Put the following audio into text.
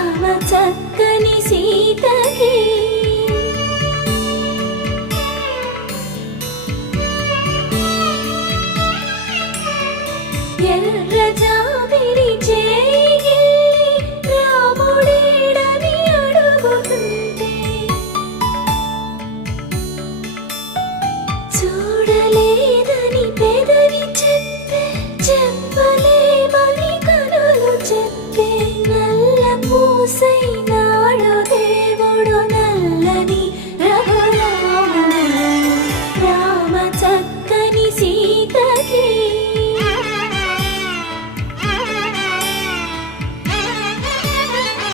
రామ చక్కని సీతకి ఎర్ర జాబిలి చేయి రాముడేడని అడుగుతుంటే చూడలేదని పెదవి చెప్పే చెప్పలేమని కనులు చెప్పే నల్ల పూసై